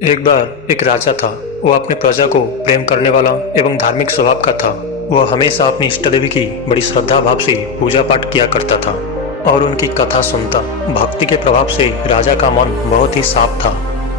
एक बार एक राजा था। वो अपने प्रजा को प्रेम करने वाला एवं धार्मिक स्वभाव का था। वह हमेशा अपनी इष्ट देवी की बड़ी श्रद्धा भाव से पूजा पाठ किया करता था और उनकी कथा सुनता। भक्ति के प्रभाव से राजा का मन बहुत ही साफ था।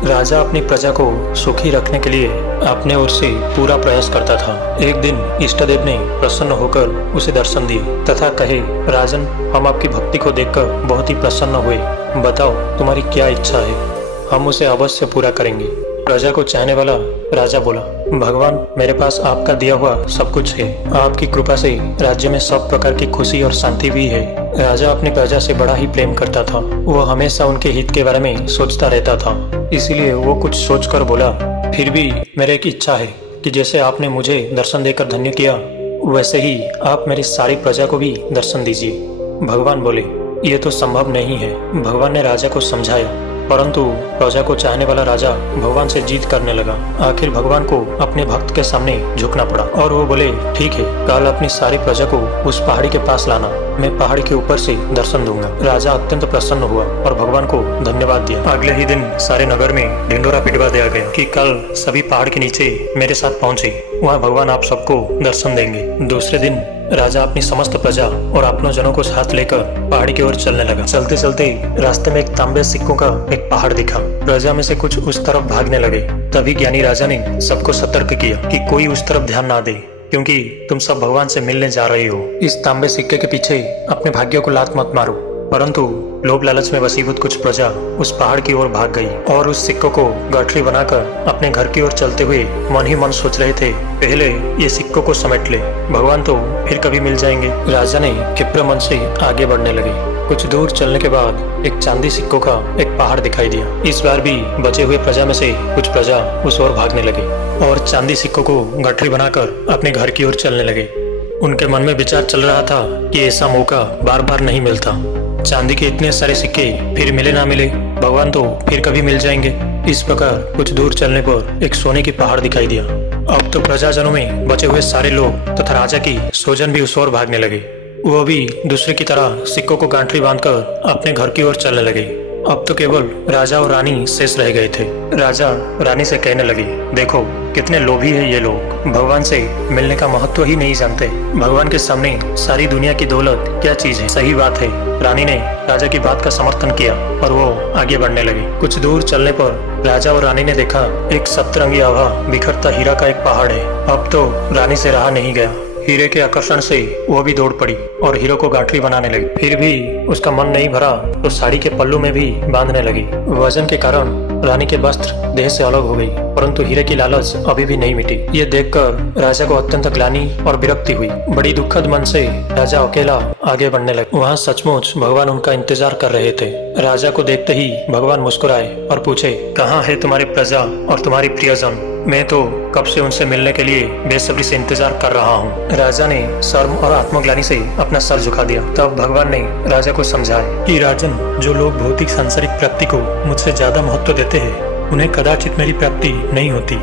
राजा अपनी प्रजा को सुखी रखने के लिए अपने ओर से पूरा प्रयास करता था। एक दिन इष्ट देव ने प्रसन्न होकर उसे दर्शन दिए तथा कहे, राजन, हम आपकी भक्ति को देखकर बहुत ही प्रसन्न हुए। बताओ, तुम्हारी क्या इच्छा है? हम उसे अवश्य पूरा करेंगे। प्रजा को चाहने वाला राजा बोला, भगवान, मेरे पास आपका दिया हुआ सब कुछ है। आपकी कृपा से राज्य में सब प्रकार की खुशी और शांति भी है। राजा अपनी प्रजा से बड़ा ही प्रेम करता था। वो हमेशा उनके हित के बारे में सोचता रहता था। इसीलिए वो कुछ सोचकर बोला, फिर भी मेरी एक इच्छा है कि जैसे आपने मुझे दर्शन देकर धन्य किया, वैसे ही आप मेरी सारी प्रजा को भी दर्शन दीजिए। भगवान बोले, ये तो संभव नहीं है। भगवान ने राजा को समझाया, परंतु प्रजा को चाहने वाला राजा भगवान से जीत करने लगा। आखिर भगवान को अपने भक्त के सामने झुकना पड़ा और वो बोले, ठीक है, कल अपनी सारी प्रजा को उस पहाड़ी के पास लाना। मैं पहाड़ के ऊपर से दर्शन दूंगा। राजा अत्यंत प्रसन्न हुआ और भगवान को धन्यवाद दिया। अगले ही दिन सारे नगर में ढिंडोरा पिटवा दिया गया कि कल सभी पहाड़ के नीचे मेरे साथ पहुंचे, वहाँ भगवान आप सबको दर्शन देंगे। दूसरे दिन राजा अपनी समस्त प्रजा और अपनों जनों को साथ लेकर पहाड़ी की ओर चलने लगा। चलते चलते रास्ते में एक तांबे सिक्कों का एक पहाड़ दिखा। प्रजा में से कुछ उस तरफ भागने लगे। तभी ज्ञानी राजा ने सबको सतर्क किया कि कोई उस तरफ ध्यान ना दे, क्योंकि तुम सब भगवान से मिलने जा रहे हो। इस तांबे सिक्के के पीछे अपने भाग्य को लात मत मारो। परंतु लोभ लालच में वशीभूत कुछ प्रजा उस पहाड़ की ओर भाग गई और उस सिक्कों को गठरी बनाकर अपने घर की ओर चलते हुए मन ही मन सोच रहे थे, पहले ये सिक्कों को समेट ले, भगवान तो फिर कभी मिल जाएंगे। राजा ने क्षिप्र मन से आगे बढ़ने लगे। कुछ दूर चलने के बाद एक चांदी सिक्कों का एक पहाड़ दिखाई दिया। इस बार भी बचे हुए प्रजा में से कुछ प्रजा उस ओर भागने लगे और चांदी सिक्कों को गठरी बनाकर अपने घर की ओर चलने लगे। उनके मन में विचार चल रहा था कि ऐसा मौका बार बार नहीं मिलता। चांदी के इतने सारे सिक्के फिर मिले ना मिले, भगवान तो फिर कभी मिल जाएंगे। इस प्रकार कुछ दूर चलने पर एक सोने की पहाड़ दिखाई दिया। अब तो प्रजाजनों में बचे हुए सारे लोग तथा राजा की स्वजन भी उस ओर भागने लगे। वो भी दूसरे की तरह सिक्कों को गांठरी बांधकर अपने घर की ओर चलने लगे। अब तो केवल राजा और रानी शेष रह गए थे। राजा रानी से कहने लगे, देखो कितने लोभी है ये लोग, भगवान से मिलने का महत्व ही नहीं जानते। भगवान के सामने सारी दुनिया की दौलत क्या चीज है। सही बात है। रानी ने राजा की बात का समर्थन किया और वो आगे बढ़ने लगे। कुछ दूर चलने पर राजा और रानी ने देखा एक सतरंगी आभा बिखरता हीरा का एक पहाड़ है। अब तो रानी से रहा नहीं गया। हीरे के आकर्षण से वो भी दौड़ पड़ी और हीरो को गांठरी बनाने लगी। फिर भी उसका मन नहीं भरा तो साड़ी के पल्लू में भी बांधने लगी। वजन के कारण रानी के वस्त्र देह से अलग हो गई, परंतु हीरे की लालच अभी भी नहीं मिटी। ये देखकर राजा को अत्यंत ग्लानि और विरक्ति हुई। बड़ी दुखद मन से राजा अकेला आगे बढ़ने लगे। वहाँ सचमुच भगवान उनका इंतजार कर रहे थे। राजा को देखते ही भगवान मुस्कुराए और पूछे, कहाँ है तुम्हारी प्रजा और तुम्हारी प्रियजन? मैं तो कब से उनसे मिलने के लिए बेसब्री से इंतजार कर रहा हूँ। राजा ने शर्म और आत्मग्लानि से अपना सर झुका दिया। तब भगवान ने राजा को समझाया कि राजन, जो लोग भौतिक सांसारिक प्राप्ति को मुझसे ज्यादा महत्व देते हैं, उन्हें कदाचित मेरी प्राप्ति नहीं होती।